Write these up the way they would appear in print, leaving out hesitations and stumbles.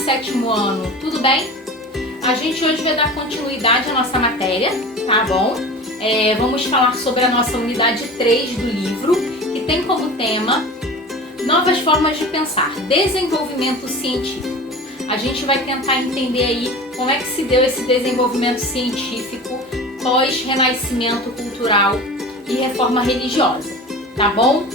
7º ano, tudo bem? A gente hoje vai dar continuidade à nossa matéria, tá bom? Vamos falar sobre a nossa unidade 3 do livro, que tem como tema Novas Formas de Pensar, Desenvolvimento Científico. A gente vai tentar entender aí como é que se deu esse desenvolvimento científico pós-renascimento cultural e reforma religiosa, tá bom?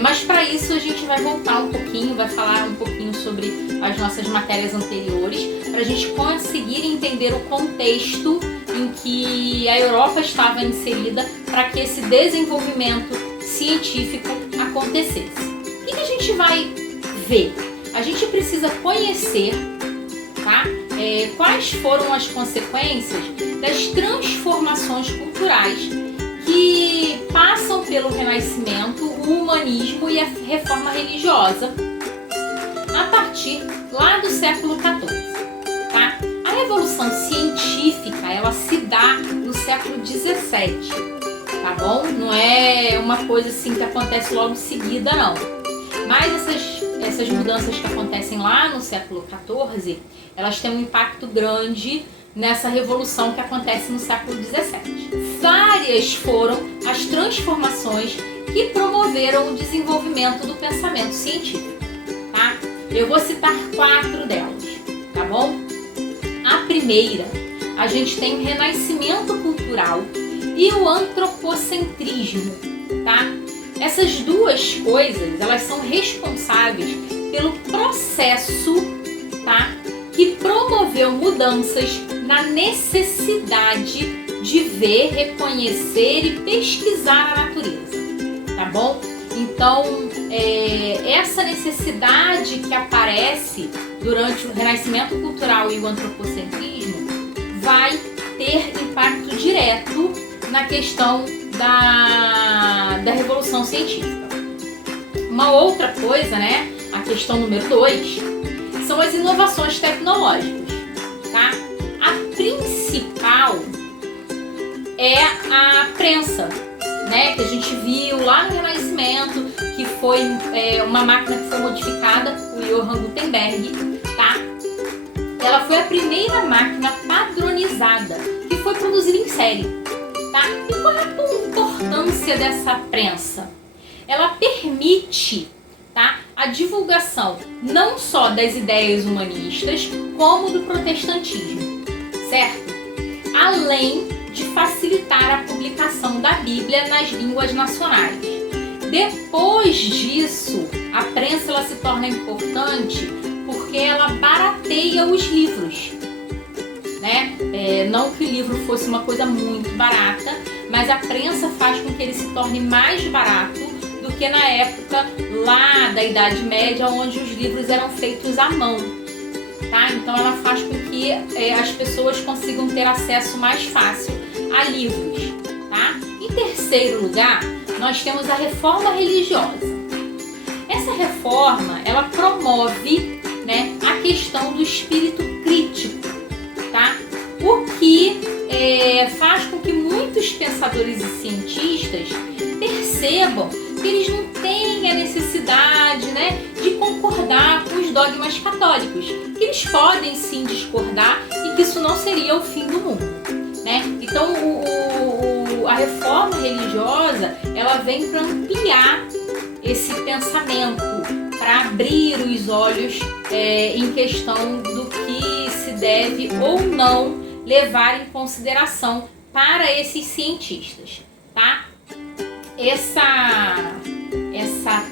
Mas para isso a gente vai voltar um pouquinho, vai falar um pouquinho sobre as nossas matérias anteriores, para a gente conseguir entender o contexto em que a Europa estava inserida para que esse desenvolvimento científico acontecesse. O que a gente vai ver? A gente precisa conhecer, tá? Quais foram as consequências das transformações culturais que passam pelo Renascimento, o humanismo e a reforma religiosa a partir lá do século XIV, tá? A Revolução Científica, ela se dá no século XVII, tá bom? Não é uma coisa assim que acontece logo em seguida, não. Mas essas mudanças que acontecem lá no século XIV, elas têm um impacto grande nessa revolução que acontece no século XVII. Várias foram as transformações que promoveram o desenvolvimento do pensamento científico, tá? Eu vou citar 4 delas, tá bom? A primeira, a gente tem o renascimento cultural e o antropocentrismo, tá? Essas duas coisas, elas são responsáveis pelo processo, tá? Que promoveu mudanças na necessidade de ver, reconhecer e pesquisar a natureza, tá bom? Então, essa necessidade que aparece durante o renascimento cultural e o antropocentrismo vai ter impacto direto na questão da revolução científica. Uma outra coisa, né, a questão número 2, são as inovações tecnológicas, tá? A principal é a prensa, né, que a gente viu lá no Renascimento, que foi uma máquina que foi modificada por Johann Gutenberg, tá? Ela foi a primeira máquina padronizada que foi produzida em série, tá? E qual é a importância dessa prensa? Ela permite, tá, a divulgação não só das ideias humanistas, como do protestantismo, certo? Além de facilitar a publicação da Bíblia nas línguas nacionais. Depois disso, a prensa ela se torna importante porque ela barateia os livros, né? Não que o livro fosse uma coisa muito barata, mas a prensa faz com que ele se torne mais barato do que na época lá da Idade Média, onde os livros eram feitos à mão, tá? Então ela faz com que as pessoas consigam ter acesso mais fácil a livros, tá? Em terceiro lugar, nós temos a reforma religiosa. Essa reforma, ela promove, né, a questão do espírito crítico, tá? O que faz com que muitos pensadores e cientistas percebam que eles não têm a necessidade, né, de concordar com os dogmas católicos, que eles podem sim discordar e que isso não seria o fim do mundo, né? Então a reforma religiosa, ela vem para ampliar esse pensamento, para abrir os olhos em questão do que se deve ou não levar em consideração para esses cientistas, tá? Essa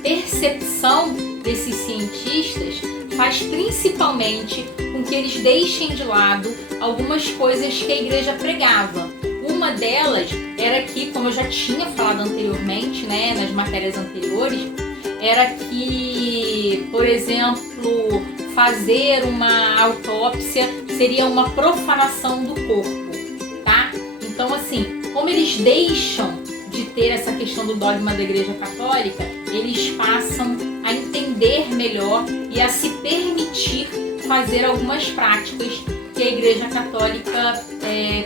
percepção desses cientistas faz principalmente com que eles deixem de lado algumas coisas que a igreja pregava. Uma delas era que, como eu já tinha falado anteriormente, né, nas matérias anteriores, era que, por exemplo, fazer uma autópsia seria uma profanação do corpo, tá? Então, assim, como eles deixam de ter essa questão do dogma da Igreja Católica, eles passam a entender melhor e a se permitir fazer algumas práticas que a Igreja Católica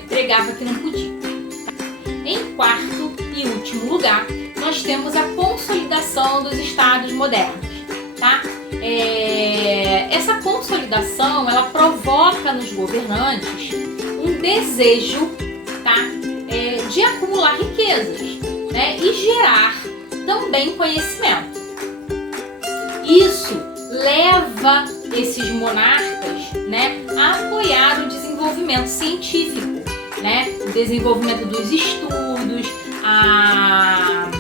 pregava que não podia. Em quarto e último lugar, nós temos a consolidação dos estados modernos, tá? essa consolidação, ela provoca nos governantes um desejo, tá? De acumular riquezas, né? E gerar também conhecimento. Isso leva esses monarcas, né, a apoiar o desenvolvimento científico, né? O desenvolvimento dos estudos, a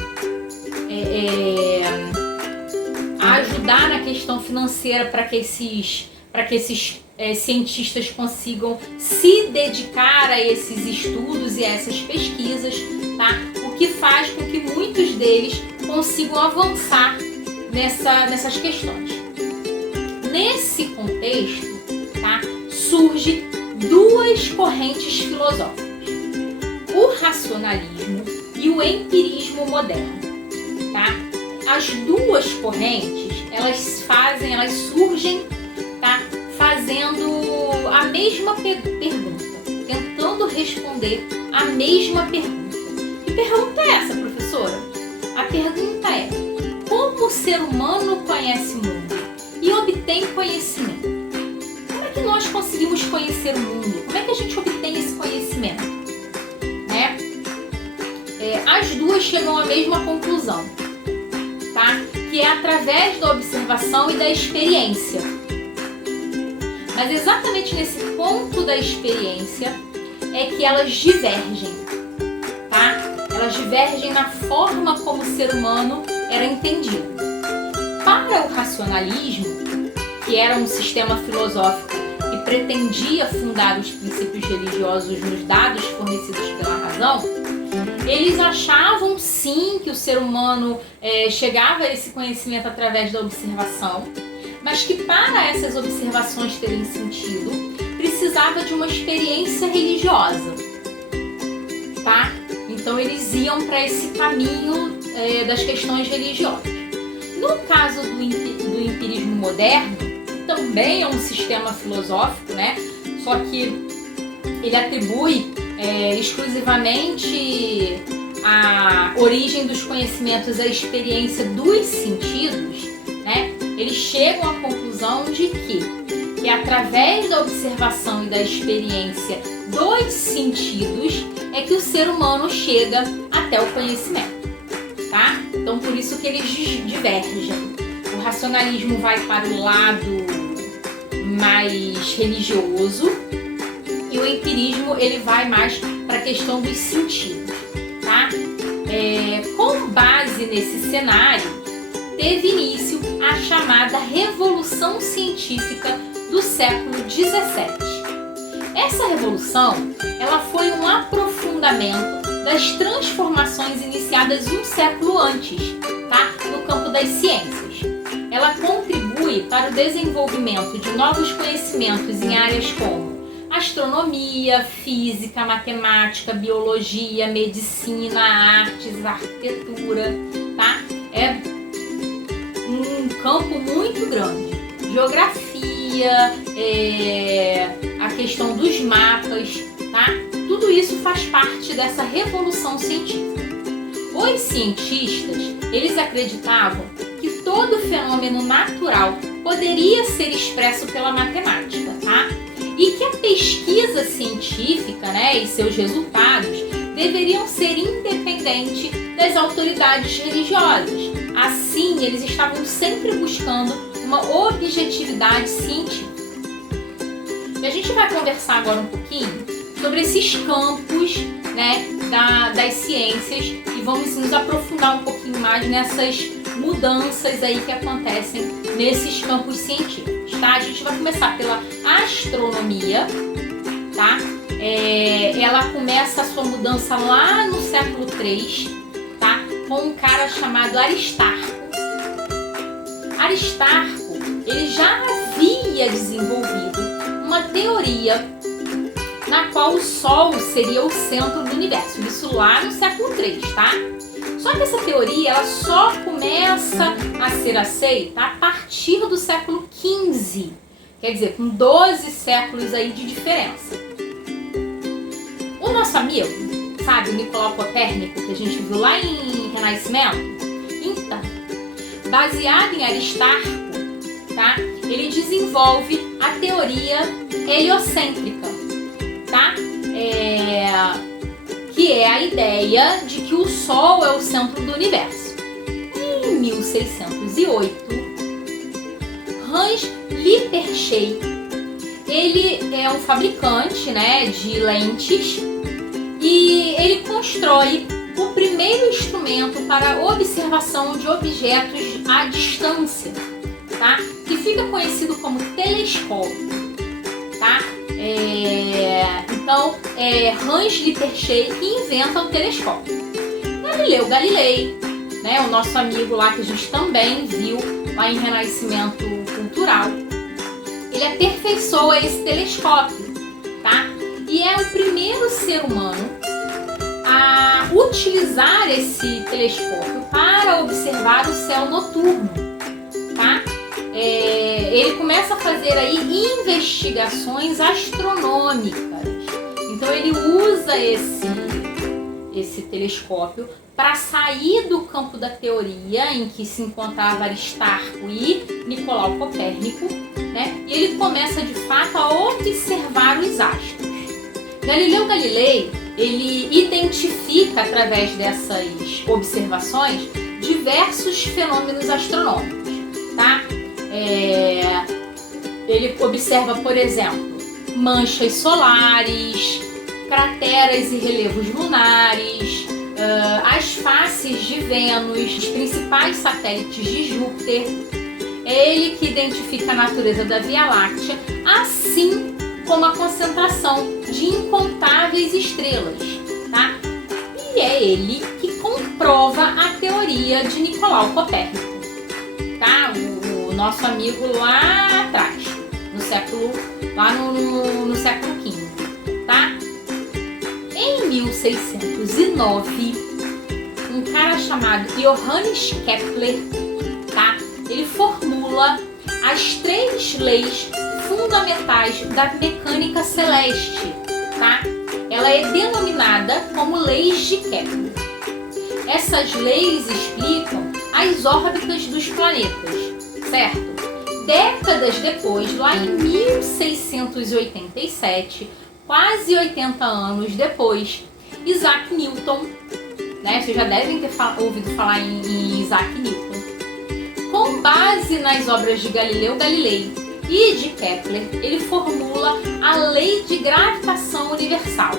ajudar na questão financeira para que esses cientistas consigam se dedicar a esses estudos e a essas pesquisas, tá? O que faz com que muitos deles consigam avançar nessas questões. Nesse contexto, tá, surge duas correntes filosóficas: o racionalismo e o empirismo moderno, tá? As duas correntes, elas surgem, tá, fazendo a mesma pergunta, tentando responder a mesma pergunta. Que pergunta é essa, professora? A pergunta é: como o ser humano conhece o mundo e obtém conhecimento? Como é que nós conseguimos conhecer o mundo? Como é que a gente obtém esse conhecimento? Né? As duas chegam à mesma conclusão, tá? Que é através da observação e da experiência. Mas exatamente nesse ponto da experiência é que elas divergem, tá? Elas divergem na forma como o ser humano era entendido. Para o racionalismo, que era um sistema filosófico que pretendia fundar os princípios religiosos nos dados fornecidos pela razão, eles achavam sim que o ser humano chegava a esse conhecimento através da observação, mas que para essas observações terem sentido, precisava de uma experiência religiosa, tá? Então eles iam para esse caminho das questões religiosas. No caso do empirismo moderno, também é um sistema filosófico, né? Só que ele atribui exclusivamente a origem dos conhecimentos à experiência dos sentidos, né? Eles chegam à conclusão de que através da observação e da experiência dos sentidos é que o ser humano chega até o conhecimento, tá? Então por isso que eles divergem. O racionalismo vai para o lado mais religioso e o empirismo ele vai mais para a questão dos sentidos, tá? Com base nesse cenário, teve início a chamada Revolução Científica do século XVII. Essa revolução, ela foi um aprofundamento das transformações iniciadas um século antes, tá? No campo das ciências. Ela contribui para o desenvolvimento de novos conhecimentos em áreas como astronomia, física, matemática, biologia, medicina, artes, arquitetura, tá? É um campo muito grande. Geografia, a questão dos mapas, tá? Tudo isso faz parte dessa revolução científica. Os cientistas, eles acreditavam que todo fenômeno natural poderia ser expresso pela matemática, tá? E que a pesquisa científica, né, e seus resultados deveriam ser independentes das autoridades religiosas. Assim, eles estavam sempre buscando uma objetividade científica. E a gente vai conversar agora um pouquinho sobre esses campos, né, das ciências e vamos nos aprofundar um pouquinho mais nessas mudanças aí que acontecem nesses campos científicos, tá? A gente vai começar pela astronomia, tá? Ela começa a sua mudança lá no século III, tá? Com um cara chamado Aristarco. Aristarco, ele já havia desenvolvido uma teoria na qual o Sol seria o centro do universo, isso lá no século III, tá? Só que essa teoria ela só começa a ser aceita a partir do século XV, quer dizer, com 12 séculos aí de diferença. O nosso amigo, sabe, o Nicolau Copérnico, que a gente viu lá em Renascimento? Então, baseado em Aristarco, tá? Ele desenvolve a teoria heliocêntrica, tá? Que é a ideia de que o Sol é o centro do universo. Em 1608, Hans Lippershey, ele é um fabricante, né, de lentes, e ele constrói o primeiro instrumento para observação de objetos à distância, tá? Que fica conhecido como telescópio, tá? Então, é Hans Lippershey que inventa o telescópio. Galileu Galilei, né, o nosso amigo lá que a gente também viu lá em Renascimento Cultural, ele aperfeiçoa esse telescópio, tá? E é o primeiro ser humano a utilizar esse telescópio para observar o céu noturno, tá? Ele começa a fazer aí investigações astronômicas. Então ele usa esse telescópio para sair do campo da teoria em que se encontrava Aristarco e Nicolau Copérnico, né? E ele começa de fato a observar os astros. Galileu Galilei, ele identifica através dessas observações diversos fenômenos astronômicos, tá? Ele observa, por exemplo, manchas solares, crateras e relevos lunares, as faces de Vênus, os principais satélites de Júpiter. É ele que identifica a natureza da Via Láctea, assim como a concentração de incontáveis estrelas, tá? E é ele que comprova a teoria de Nicolau Copérnico, tá? O nosso amigo lá atrás, no século XV, tá? Em 1609, um cara chamado Johannes Kepler, tá? Ele formula as 3 leis fundamentais da mecânica celeste, tá? Ela é denominada como leis de Kepler. Essas leis explicam as órbitas dos planetas, certo? Décadas depois, lá em 1687, quase 80 anos depois, Isaac Newton, né? Vocês já devem ter ouvido falar em Isaac Newton. Com base nas obras de Galileu Galilei e de Kepler, ele formula a lei de gravitação universal,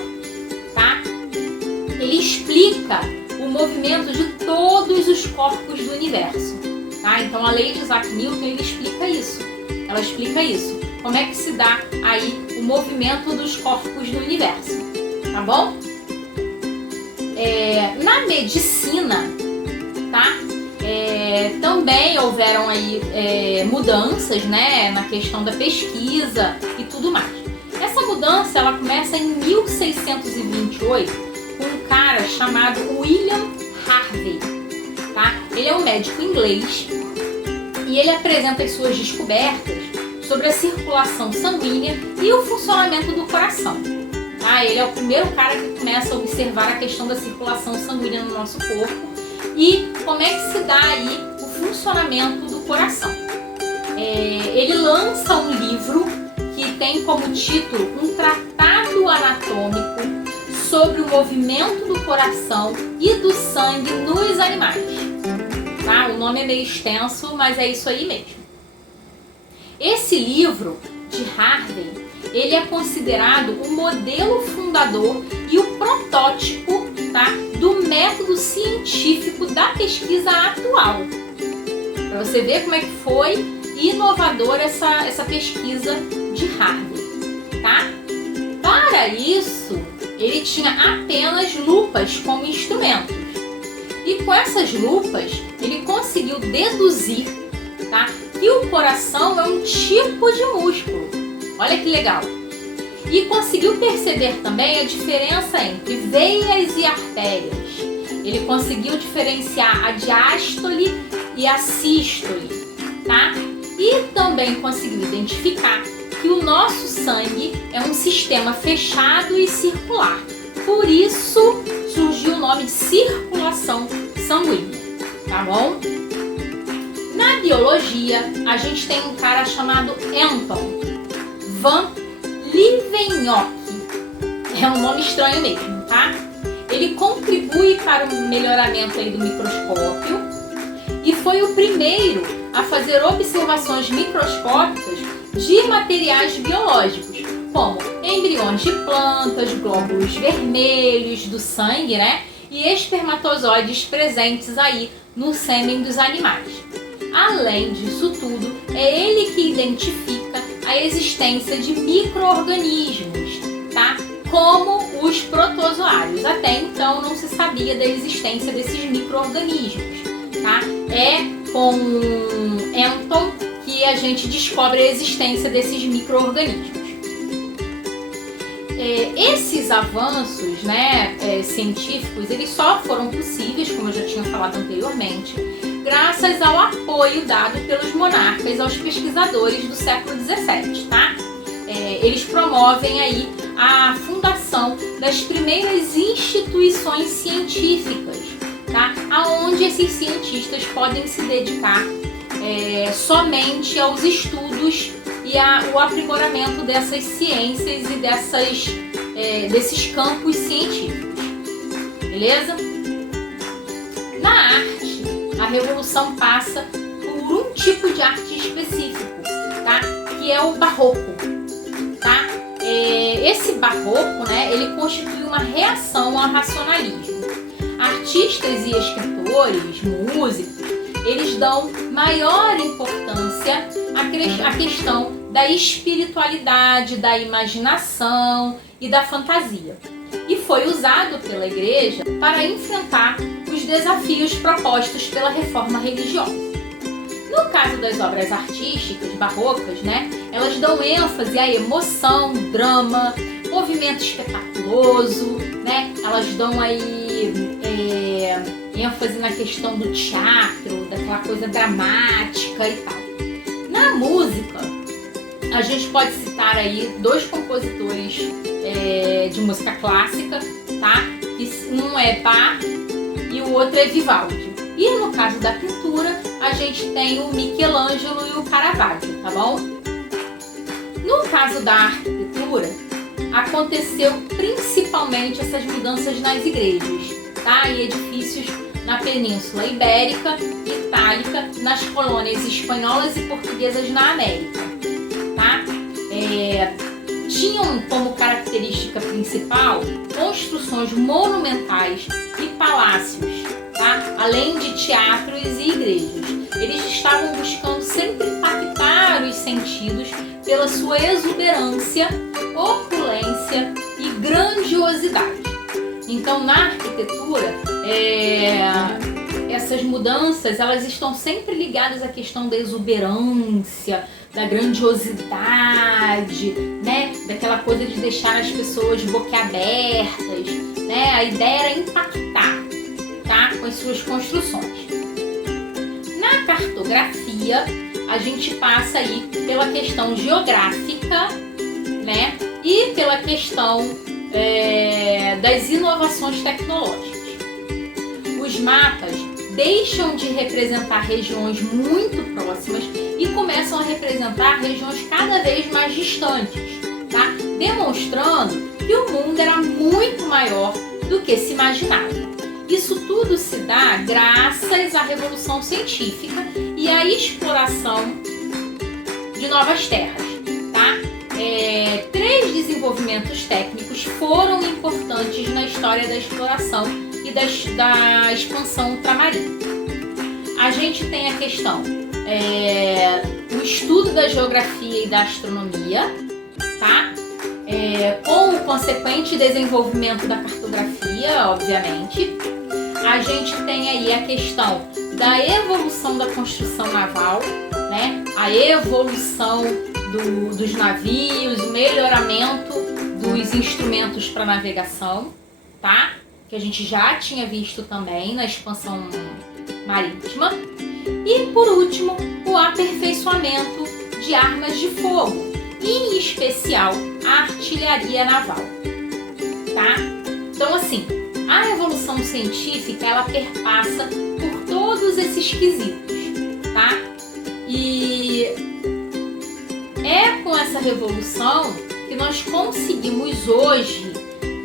tá? Ele explica o movimento de todos os corpos do universo, tá? Então a lei de Isaac Newton, ele explica isso. Ela explica isso. Como é que se dá aí o movimento dos corpos do universo, tá bom? Na medicina, tá? Também houveram aí mudanças, né, na questão da pesquisa e tudo mais. Essa mudança ela começa em 1628 com um cara chamado William Harvey, tá? Ele é um médico inglês e ele apresenta as suas descobertas sobre a circulação sanguínea e o funcionamento do coração. Tá? Ele é o primeiro cara que começa a observar a questão da circulação sanguínea no nosso corpo e como é que se dá aí o funcionamento do coração. Ele lança um livro que tem como título um tratado anatômico sobre o movimento do coração e do sangue nos animais. Tá? O nome é meio extenso, mas é isso aí mesmo. Esse livro de Harvey, ele é considerado o modelo fundador e o protótipo, tá, do método científico da pesquisa atual. Para você ver como é que foi inovadora essa pesquisa de Harvey, tá? Para isso, ele tinha apenas lupas como instrumentos. E com essas lupas, ele conseguiu deduzir, tá, que o coração é um tipo de músculo. Olha que legal. E conseguiu perceber também a diferença entre veias e artérias. Ele conseguiu diferenciar a diástole e a sístole, tá? E também conseguiu identificar que o nosso sangue é um sistema fechado e circular. Por isso surgiu o nome de circulação sanguínea, tá bom? Na biologia, a gente tem um cara chamado Anton van Leeuwenhoek. É um nome estranho mesmo, tá? Ele contribui para o melhoramento aí do microscópio e foi o primeiro a fazer observações microscópicas de materiais biológicos, como embriões de plantas, glóbulos vermelhos do sangue, né? E espermatozoides presentes aí no sêmen dos animais. Além disso tudo, é ele que identifica a existência de micro-organismos, tá? Como os protozoários. Até então não se sabia da existência desses micro-organismos, tá? É com Anton que a gente descobre a existência desses micro-organismos. Esses avanços, né, científicos, eles só foram possíveis, como eu já tinha falado anteriormente, graças ao apoio dado pelos monarcas aos pesquisadores do século XVII, tá? Eles promovem aí a fundação das primeiras instituições científicas, tá? Aonde esses cientistas podem se dedicar somente aos estudos e o aprimoramento dessas ciências e desses campos científicos, beleza? Na arte, a revolução passa por um tipo de arte específico, tá? Que é o barroco, tá? Esse barroco, né, ele constitui uma reação ao racionalismo. Artistas e escritores, músicos, eles dão maior importância à questão da espiritualidade, da imaginação e da fantasia. E foi usado pela Igreja para enfrentar os desafios propostos pela reforma religiosa. No caso das obras artísticas barrocas, né, elas dão ênfase à emoção, drama, movimento espetaculoso, né, elas dão aí ênfase na questão do teatro, daquela coisa dramática e tal. Na música, a gente pode citar aí dois compositores de música clássica, tá? Um é Bach e o outro é Vivaldi. E no caso da pintura, a gente tem o Michelangelo e o Caravaggio, tá bom? No caso da arquitetura, aconteceu principalmente essas mudanças nas igrejas, tá? E edifícios na Península Ibérica, Itálica, nas colônias espanholas e portuguesas na América, tá? Tinham como característica principal construções monumentais e palácios, tá? Além de teatros e igrejas. Eles estavam buscando sempre impactar os sentidos pela sua exuberância, opulência e grandiosidade. Então, na arquitetura, essas mudanças, elas estão sempre ligadas à questão da exuberância, da grandiosidade, né? Daquela coisa de deixar as pessoas boquiabertas, né? A ideia era impactar, tá? Com as suas construções. Na cartografia, a gente passa aí pela questão geográfica, né? E pela questão das inovações tecnológicas. Os mapas deixam de representar regiões muito próximas e começam a representar regiões cada vez mais distantes, tá? Demonstrando que o mundo era muito maior do que se imaginava. Isso tudo se dá graças à Revolução Científica e à exploração de novas terras, tá? Três desenvolvimentos técnicos foram importantes na história da exploração e da expansão ultramarina. A gente tem a questão o estudo da geografia e da astronomia, tá? Com o consequente desenvolvimento da cartografia, obviamente. A gente tem aí a questão da evolução da construção naval, né? A evolução dos navios, o melhoramento dos instrumentos para navegação, tá? Que a gente já tinha visto também na expansão marítima. E, por último, o aperfeiçoamento de armas de fogo, em especial a artilharia naval, tá? Então, assim, a evolução científica, ela perpassa por todos esses quesitos, tá? revolução que nós conseguimos hoje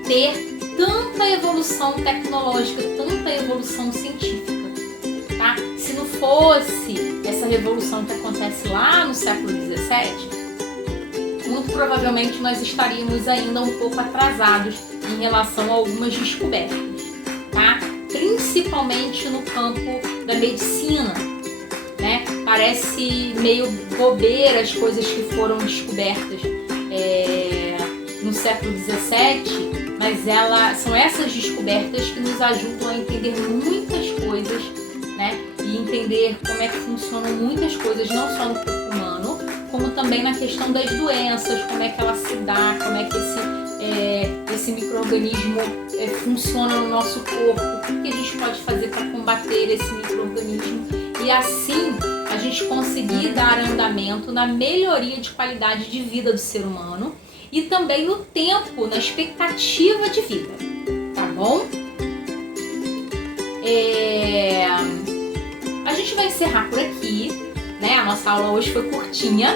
ter tanta evolução tecnológica, tanta evolução científica, tá? Se não fosse essa revolução que acontece lá no século XVII, muito provavelmente nós estaríamos ainda um pouco atrasados em relação a algumas descobertas, tá? Principalmente no campo da medicina, né? Parece meio bobeira as coisas que foram descobertas no século XVII, mas são essas descobertas que nos ajudam a entender muitas coisas, né? E entender como é que funcionam muitas coisas, não só no corpo humano, como também na questão das doenças, como é que ela se dá, como é que esse micro-organismo funciona no nosso corpo, o que a gente pode fazer para combater esse micro-organismo e assim a gente conseguir dar andamento na melhoria de qualidade de vida do ser humano e também no tempo, na expectativa de vida, tá bom? A gente vai encerrar por aqui, né? A nossa aula hoje foi curtinha.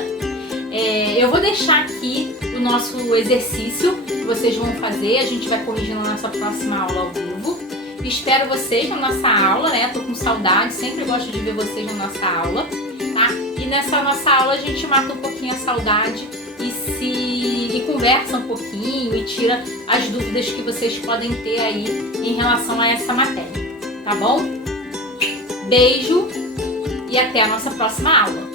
Eu vou deixar aqui o nosso exercício que vocês vão fazer, a gente vai corrigir na nossa próxima aula ao vivo. Espero vocês na nossa aula, né? Tô com saudade, sempre gosto de ver vocês na nossa aula, tá? E nessa nossa aula a gente mata um pouquinho a saudade e conversa um pouquinho e tira as dúvidas que vocês podem ter aí em relação a essa matéria, tá bom? Beijo e até a nossa próxima aula.